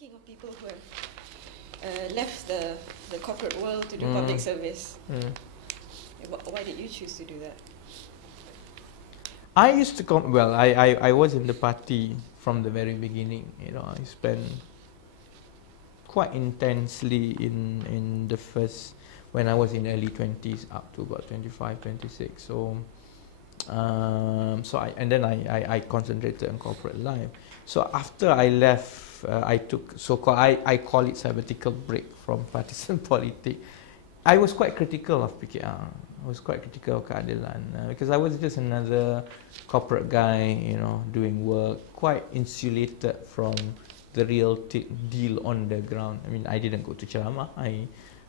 Speaking of people who have left the corporate world to do public service, why did you choose to do that? I used to come, well, I was in the party from the very beginning. You know, I spent quite intensely in the first, when I was in early 20s up to about 25, 26. So, and then I concentrated on corporate life. So after I left, I took so-called, I call it sabbatical break from partisan politics. I was quite critical of PKR. I was quite critical of Keadilan because I was just another corporate guy, you know, doing work, quite insulated from the real deal on the ground. I mean, I didn't go to Ceramah.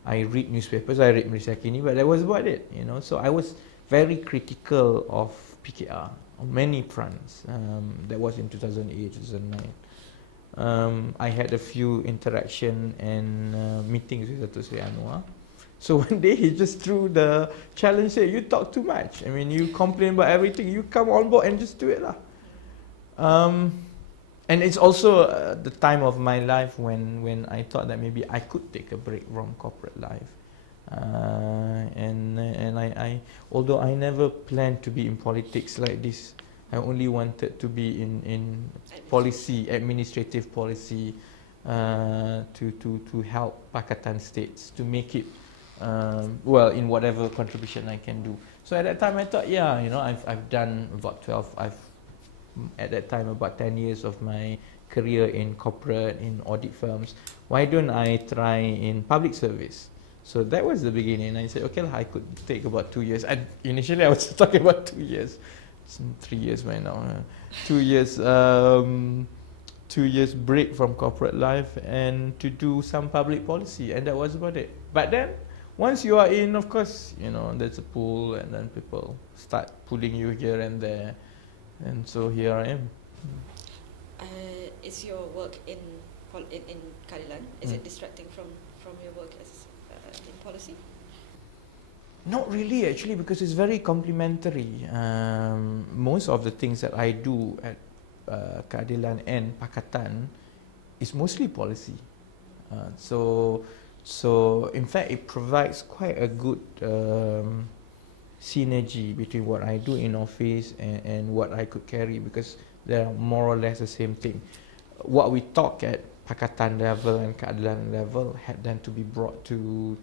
I read newspapers, I read Malaysia Kini, but that was about it, you know. So I was very critical of PKR on many fronts. That was in 2008, 2009. I had a few interaction and meetings with Dato' Seri Anwar. So one day he just threw the challenge, said, you talk too much. I mean, you complain about everything, you come on board and just do it lah. And it's also the time of my life when I thought that maybe I could take a break from corporate life. And I, although I never planned to be in politics like this, I only wanted to be in policy, administrative policy, to help Pakatan states to make it well, in whatever contribution I can do. So at that time I thought, yeah, you know, I've done about 12, at that time about 10 years of my career in corporate, in audit firms. Why don't I try in public service? So that was the beginning. I said, okay, I could take about 2 years. Initially I was talking about 2 years. It's 3 years by now. 2 years, 2 years break from corporate life and to do some public policy, and that was about it. But then, once you are in, of course, you know, there's a pool, and then people start pulling you here and there, and so here I am. Is your work in Keadilan, is it distracting from your work as in policy? Not really, actually, because it's very complementary. Most of the things that I do at Keadilan and Pakatan is mostly policy. So in fact, it provides quite a good synergy between what I do in office and what I could carry, because they are more or less the same thing. What we talk at Pakatan level and Keadilan level had then to be brought to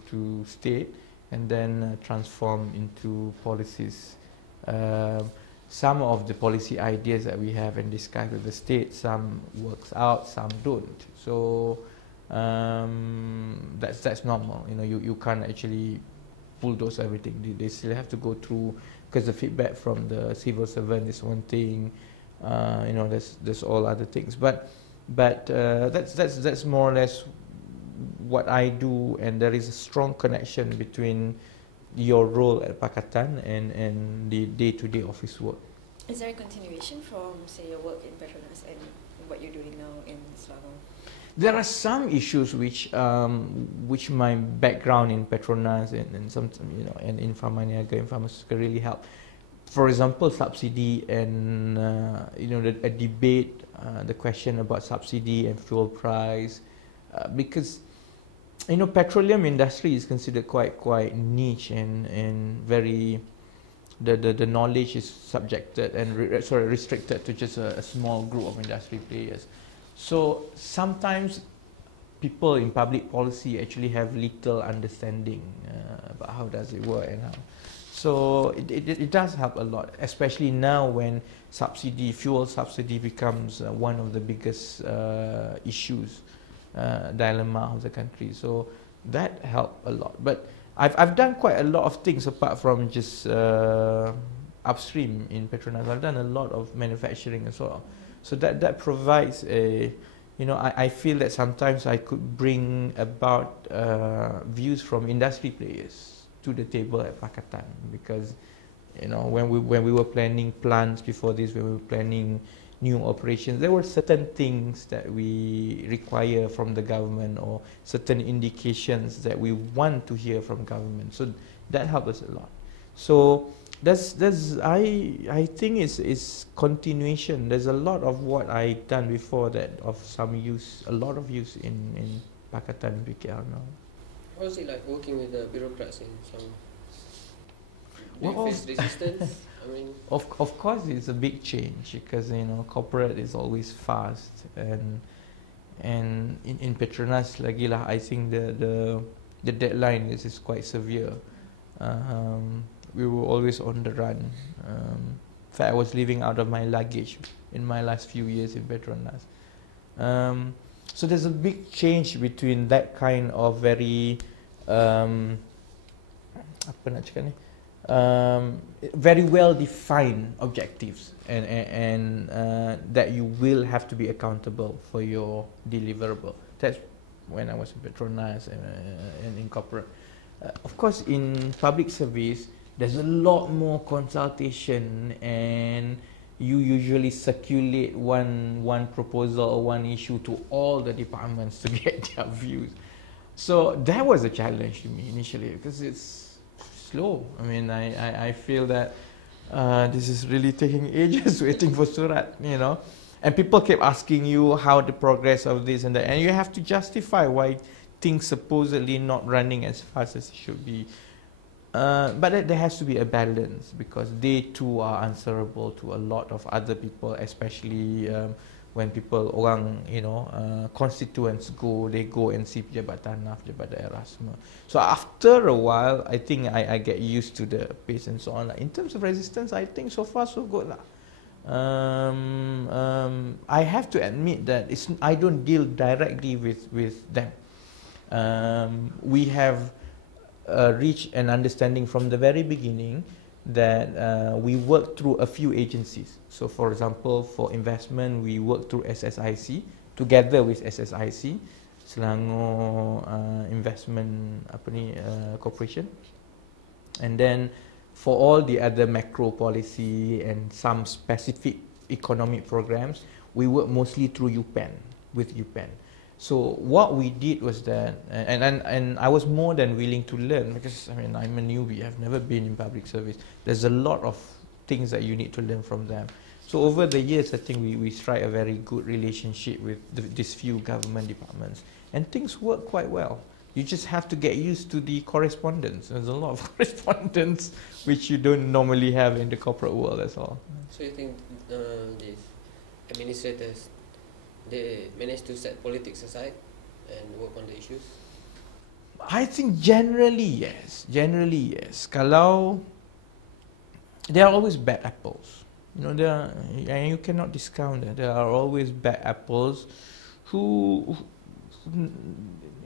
state and then transformed into policies. Some of the policy ideas that we have and discuss with the state, some works out, some don't. So that's normal. You know, you can't actually bulldoze everything. They still have to go through, because the feedback from the civil servant is one thing. You know, there's all other things. But that's more or less what I do, and there is a strong connection between your role at Pakatan and the day-to-day office work. Is there a continuation from, say, your work in Petronas and what you're doing now in Selangor? There are some issues which my background in Petronas and some, you know, and in Pharmaniaga and Pharmaceutical really help. For example, subsidy and you know, a debate, the question about subsidy and fuel price, because you know, petroleum industry is considered quite niche and very, the knowledge is subjected and restricted to just a small group of industry players. So sometimes people in public policy actually have little understanding about how does it work and how. So it does help a lot, especially now when fuel subsidy becomes one of the biggest issues, dilemma of the country. So that helped a lot. But I've done quite a lot of things apart from just upstream in Petronas. I've done a lot of manufacturing as well. So that provides a, you know, I feel that sometimes I could bring about views from industry players to the table at Pakatan, because you know, when we were planning plans before this, when we were planning new operations, there were certain things that we require from the government or certain indications that we want to hear from government. So that helped us a lot. So I think it's continuation. There's a lot of what I done before that of some use, a lot of use in Pakatan PKL now. How is it like working with the bureaucrats in some? Do Well, you face resistance? I mean, of course it's a big change because corporate is always fast and in Petronas lagi lah, I think the deadline is quite severe. We were always on the run. In fact, I was living out of my luggage in my last few years in Petronas. So there's a big change between that kind of very apa nak cakap ni, very well defined objectives and that you will have to be accountable for your deliverable. That's when I was in Petronas and in corporate. Of course, in public service, there's a lot more consultation, and you usually circulate one proposal or one issue to all the departments to get their views. So that was a challenge to me initially because it's slow. I mean, I feel that this is really taking ages waiting for surat, and people kept asking you how the progress of this and that, and you have to justify why things supposedly not running as fast as it should be. But there has to be a balance because they too are answerable to a lot of other people, especially when people constituents they go and see pejabat tanah, pejabat daerah semua. So after a while, I think I get used to the pace and so on. In terms of resistance, I think so far so good lah. I have to admit that I don't deal directly with them. We have reached an understanding from the very beginning that we work through a few agencies. So for example, for investment, we work through SSIC, together with SSIC, Selangor Investment Corporation. And then for all the other macro policy and some specific economic programs, we work mostly through UPEN, with UPEN. So what we did was that, and I was more than willing to learn because I'm a newbie. I've never been in public service. There's a lot of things that you need to learn from them. So over the years, I think we strike a very good relationship with these few government departments, and things work quite well. You just have to get used to the correspondence. There's a lot of correspondence which you don't normally have in the corporate world. That's all. So you think these administrators, they manage to set politics aside and work on the issues? I think generally yes. Kalau there are always bad apples, and you cannot discount that. There are always bad apples who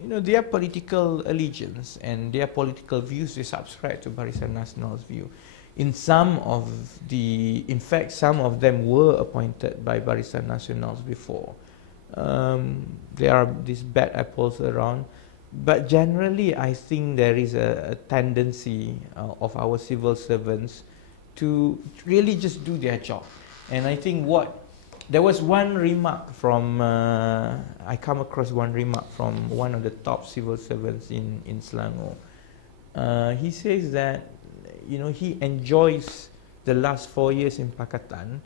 their political allegiance and their political views, they subscribe to Barisan Nasional's view. In fact, some of them were appointed by Barisan Nasional before. There are these bad apples around, but generally I think there is a tendency of our civil servants to really just do their job. And I think there was one remark from, I come across one remark from one of the top civil servants in Selangor. He says that he enjoys the last 4 years in Pakatan.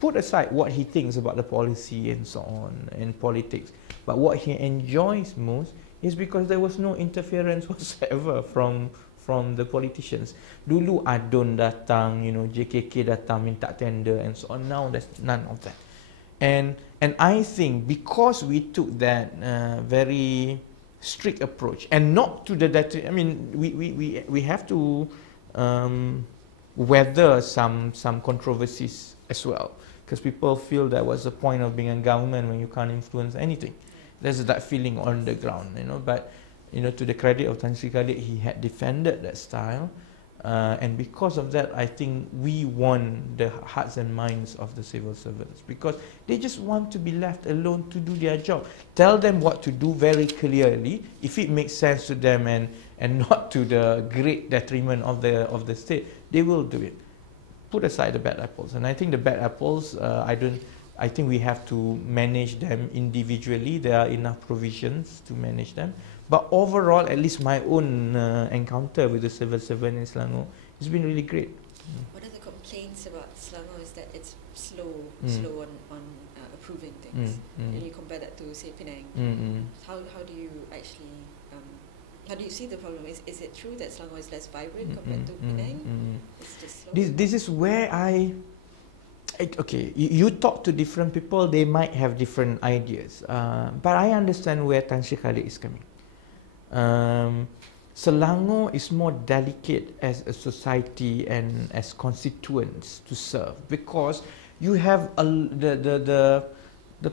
Put aside what he thinks about the policy and so on and politics, but what he enjoys most is because there was no interference whatsoever from the politicians. Dulu Adun datang, JKK datang minta tender and so on. Now there's none of that. And I think because we took that very strict approach and not to the we have to weather some controversies as well, because people feel that what's the point of being a government when you can't influence anything. There's that feeling on the ground, but to the credit of Tan Sri Khalid, he had defended that style, and because of that, I think we won the hearts and minds of the civil servants, because they just want to be left alone to do their job. Tell them what to do very clearly. If it makes sense to them and not to the great detriment of the state, they will do it. Put aside the bad apples, and I think the bad apples, I think we have to manage them individually. There are enough provisions to manage them. But overall, at least my own encounter with the civil servant in Selangor it's been really great. One of the complaints about Selangor is that it's slow on approving Mm, things. mm. And you compare that to, say, Penang. How do you actually, how do you see the problem? Is it true that Selangor is less vibrant compared to Penang? It's just slow? This is where okay, you talk to different people, they might have different ideas. But I understand where Tan Sri Khalid is coming. Selangor is more delicate as a society and as constituents to serve, because you have the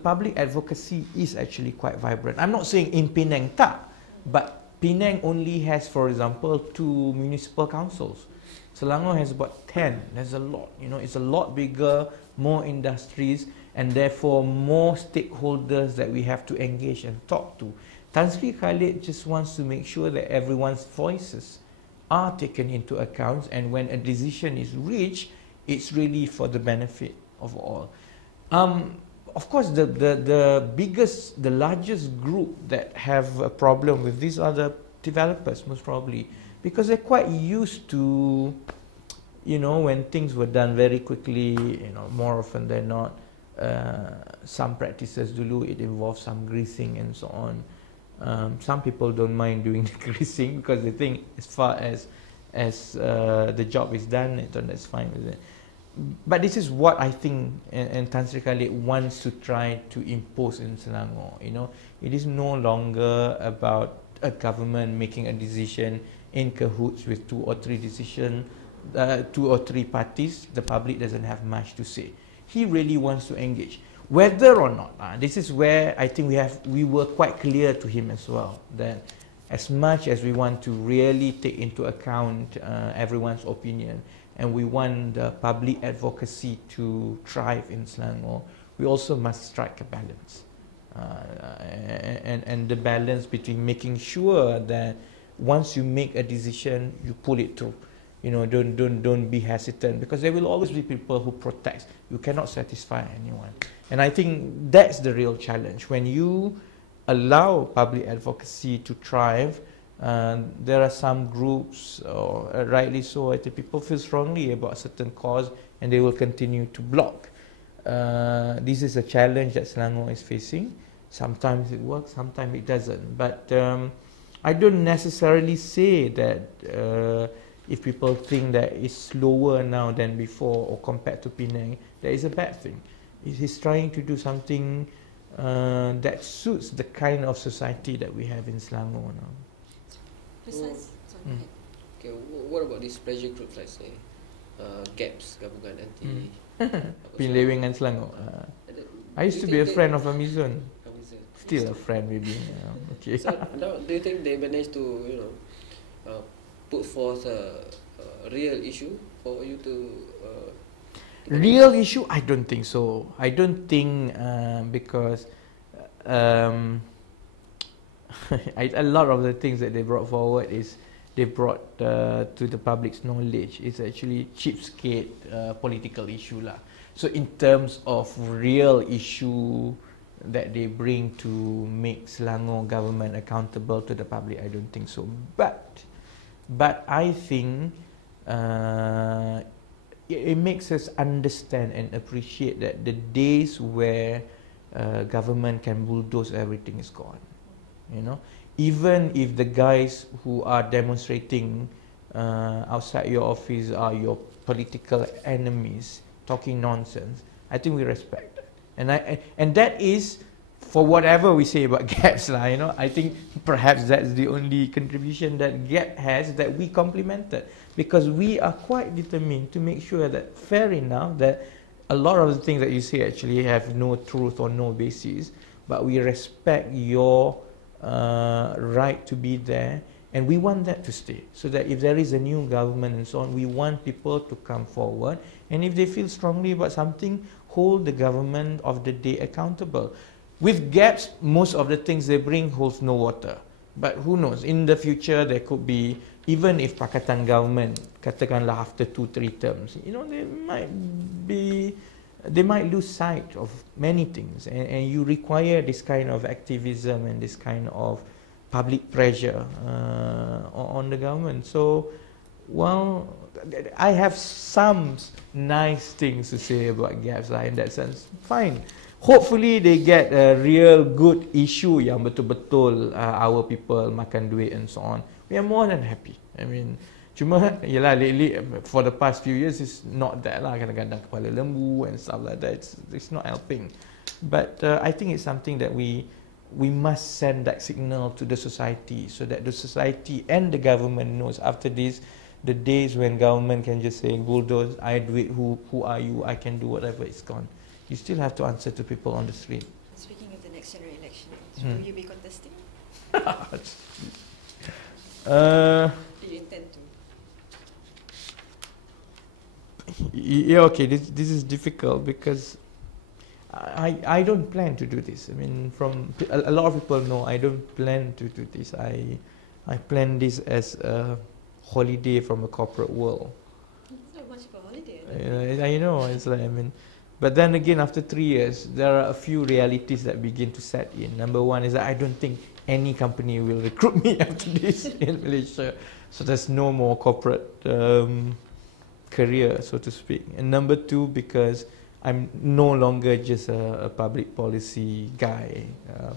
public advocacy is actually quite vibrant. I'm not saying in Penang tak, but Penang only has, for example, 2 municipal councils. Selangor has about 10. There's a lot, it's a lot bigger, more industries, and therefore more stakeholders that we have to engage and talk to. Tan Sri Khalid just wants to make sure that everyone's voices are taken into account, and when a decision is reached, it's really for the benefit of all. Of course, the largest group that have a problem with these are the developers, most probably, because they're quite used to, when things were done very quickly, more often than not, some practices dulu, it involves some greasing and so on. Some people don't mind doing the greasing because they think as far as the job is done, that's fine with it. But this is what I think, and Tan Sri Khalid wants to try to impose in Selangor. It is no longer about a government making a decision in cahoots with 2 or 3 parties. The public doesn't have much to say. He really wants to engage, whether or not. This is where I think we were quite clear to him as well, that as much as we want to really take into account everyone's opinion, and we want the public advocacy to thrive in Selangor, we also must strike a balance. And the balance between making sure that once you make a decision, you pull it through. Don't be hesitant, because there will always be people who protest. You cannot satisfy anyone. And I think that's the real challenge. When you allow public advocacy to thrive, there are some groups, or rightly so, I think people feel strongly about a certain cause and they will continue to block. This is a challenge that Selangor is facing. Sometimes it works, sometimes it doesn't. But I don't necessarily say that if people think that it's slower now than before or compared to Penang, that is a bad thing. He's trying to do something that suits the kind of society that we have in Selangor now. Besides, okay, what about these pressure groups like say GAPS, Gabungan Anti Pinlewingan Selangor. I used to be a friend of Amazon. Still a friend maybe. Okay. So now, do you think they managed to put forth a real issue for you to real issue? I don't think so. I don't think because a lot of the things that they brought forward is they brought to the public's knowledge is actually cheapskate political issue lah. So in terms of real issue that they bring to make Selangor government accountable to the public, I don't think so. But I think it makes us understand and appreciate that the days where government can bulldoze everything is gone. Even if the guys who are demonstrating outside your office are your political enemies talking nonsense, I think we respect that. And that is for whatever we say about GAPS lah, I think perhaps that's the only contribution that GAP has that we complimented, because we are quite determined to make sure that, fair enough, that a lot of the things that you say actually have no truth or no basis, but we respect your right to be there, and we want that to stay, so that if there is a new government and so on, we want people to come forward, and if they feel strongly about something, hold the government of the day accountable. With GAPS, most of the things they bring holds no water, but who knows, in the future there could be, even if Pakatan government, katakanlah after 2-3 terms, they might lose sight of many things, and you require this kind of activism and this kind of public pressure on the government. So Well, I have some nice things to say about gaps lah, in that sense. Fine. Hopefully they get a real good issue yang betul-betul our people makan duit and so on. We are more than happy. I mean, cuma yelah lately for the past few years it's not that lah, kadang-kadang kepala lembu and stuff like that. It's not helping. But I think it's something that we must send that signal to the society, so that the society and the government knows after this, the days when government can just say bulldoze, I do it, who are you, I can do whatever, it's gone. You still have to answer to people on the street. Speaking of the next general election, will you be contesting? Do you intend to? Yeah, okay, this is difficult because I don't plan to do this. I mean, from a lot of people know I don't plan to do this. I plan this as a holiday from the corporate world. It's not much of a holiday. I know, it's like, I mean, but then again, after 3 years, there are a few realities that begin to set in. Number one is that I don't think any company will recruit me after this in Malaysia. So there's no more corporate career, so to speak. And number two, because I'm no longer just a public policy guy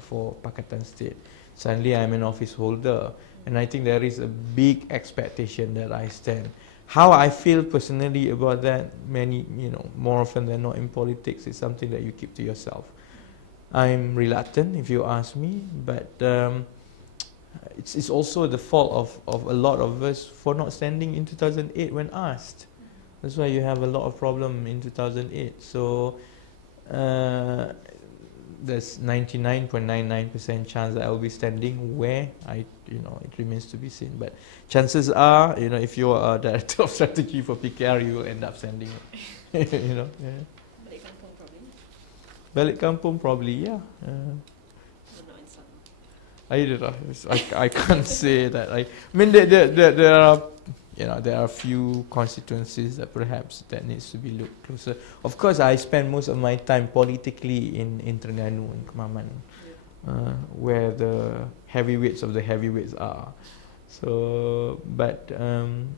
for Pakatan State. Suddenly I'm an office holder, and I think there is a big expectation that I stand. How I feel personally about that, more often than not in politics, is something that you keep to yourself. I'm reluctant, if you ask me, but it's also the fault of a lot of us for not standing in 2008 when asked. That's why you have a lot of problem in 2008. So there's 99.99% chance that I will be standing where it remains to be seen. But chances are, if you are a director of strategy for PKR, you will end up standing. Yeah. Balik kampung probably. Balik kampung probably, yeah. I don't know. I can't say that. I mean, there are. There are a few constituencies that perhaps that needs to be looked closer. Of course, I spend most of my time politically in Terengganu and Kemaman, where the heavyweights of the heavyweights are. So, but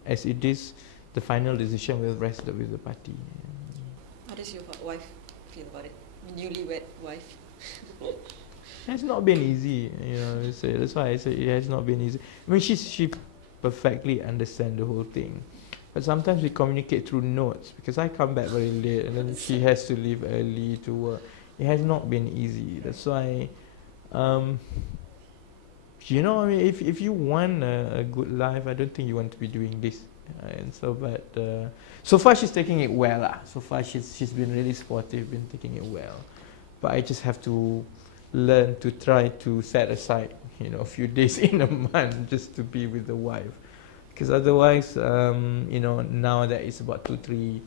as it is, the final decision will rest with the party. How does your wife feel about it? Newlywed wife. It has not been easy, so that's why I say it has not been easy. I mean, she perfectly understand the whole thing, but sometimes we communicate through notes because I come back very late and then she has to leave early to work. It has not been easy. That's why, I mean, if you want a good life, I don't think you want to be doing this. And so, but so far she's taking it well. So far she's been really supportive, been taking it well. But I just have to learn to try to set aside a few days in a month just to be with the wife, because otherwise now that it's about 2-3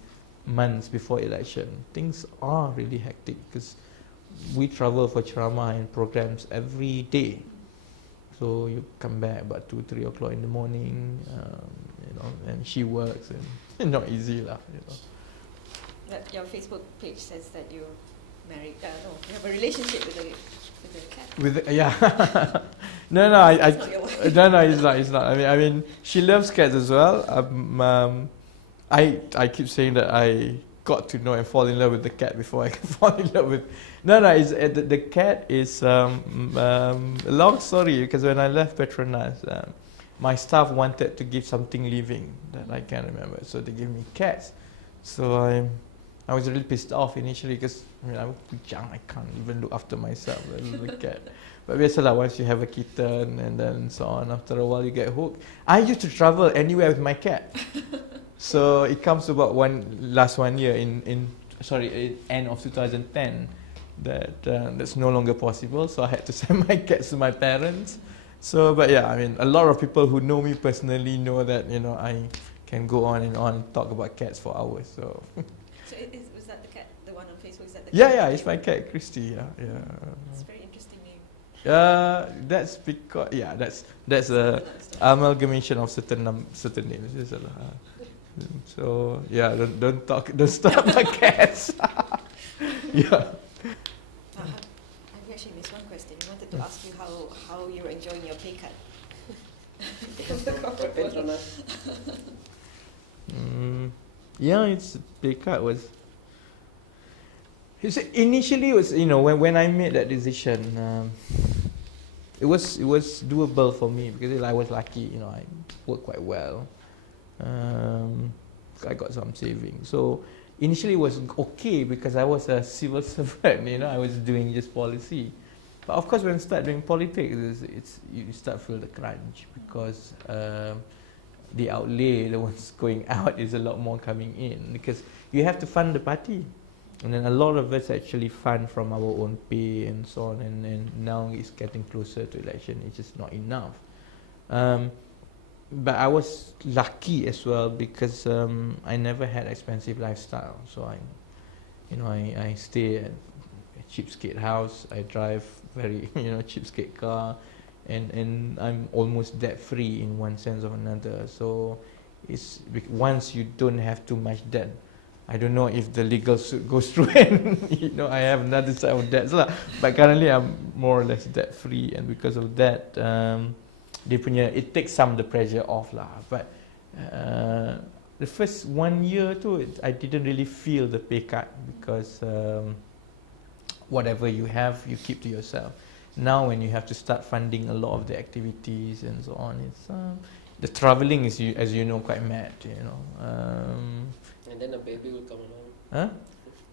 months before election, things are really hectic because we travel for ceramah and programs every day. So you come back about 2-3 o'clock in the morning, and she works, and not easy lah. Your Facebook page says that you're married. No, you have a relationship with a cat. No, it's not. I mean, she loves cats as well. I keep saying that I got to know and fall in love with the cat before I can fall in love with. It's the cat is a long story, because when I left Petronas, my staff wanted to give something living that I can't remember, so they gave me cats. So I was really pissed off initially because I'm young, I can't even look after myself, the cat. But biasalah, once you have a kitten and then so on, after a while you get hooked. I used to travel anywhere with my cat. So it comes about last 1 year in end of 2010 that's no longer possible. So I had to send my cats to my parents. So, but yeah, I mean, a lot of people who know me personally know that I can go on and talk about cats for hours. So. So was that the cat, the one on Facebook? Is that the cat? Yeah, it's my cat, Christy. Yeah. It's a very interesting name. That's because that's a amalgamation of certain names. So yeah, don't stop my cats. Yeah. I actually missed one question. I wanted to ask you how you're enjoying your pay cut. Yeah, it's pay cut was. Initially, it was, you know, when I made that decision, it was doable for me because I was lucky. You know, I worked quite well. I got some savings, so initially it was okay because I was a civil servant. You know, I was doing just policy. But of course, when you start doing politics, you start feel the crunch because the outlay, the ones going out, is a lot more coming in because you have to fund the party, and then a lot of us actually fund from our own pay and so on. And now it's getting closer to election; it's just not enough. But I was lucky as well because I never had expensive lifestyle. So I stay at a cheapskate house. I drive very cheapskate car, and I'm almost debt free in one sense or another. So it's once you don't have too much debt. I don't know if the legal suit goes through and I have another set of debts lah. But currently I'm more or less debt free, and because of that, it takes some of the pressure off lah. But the first 1 year too, I didn't really feel the pay cut because whatever you have, you keep to yourself. Now when you have to start funding a lot of the activities and so on, it's the traveling is, as you know, quite mad. And then a baby will come along. Huh?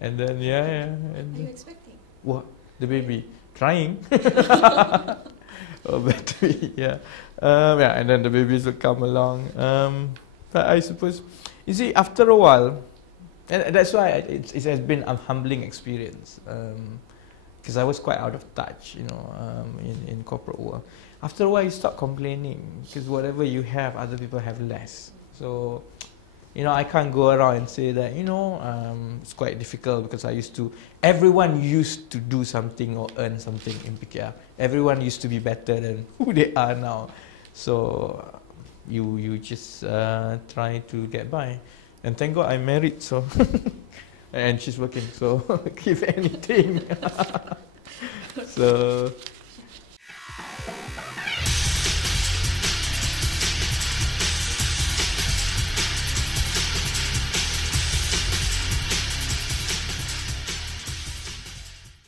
And then And Are you expecting? What? The baby crying? Oh, battery, yeah. And then the babies will come along. But I suppose, you see, after a while, and that's why it has been a humbling experience, because I was quite out of touch, in corporate world. After a while, you stop complaining because whatever you have, other people have less. So, I can't go around and say that, it's quite difficult because everyone used to do something or earn something in PKR. Everyone used to be better than who they are now. So you just try to get by. And thank God I'm married, so and she's working, so give anything. So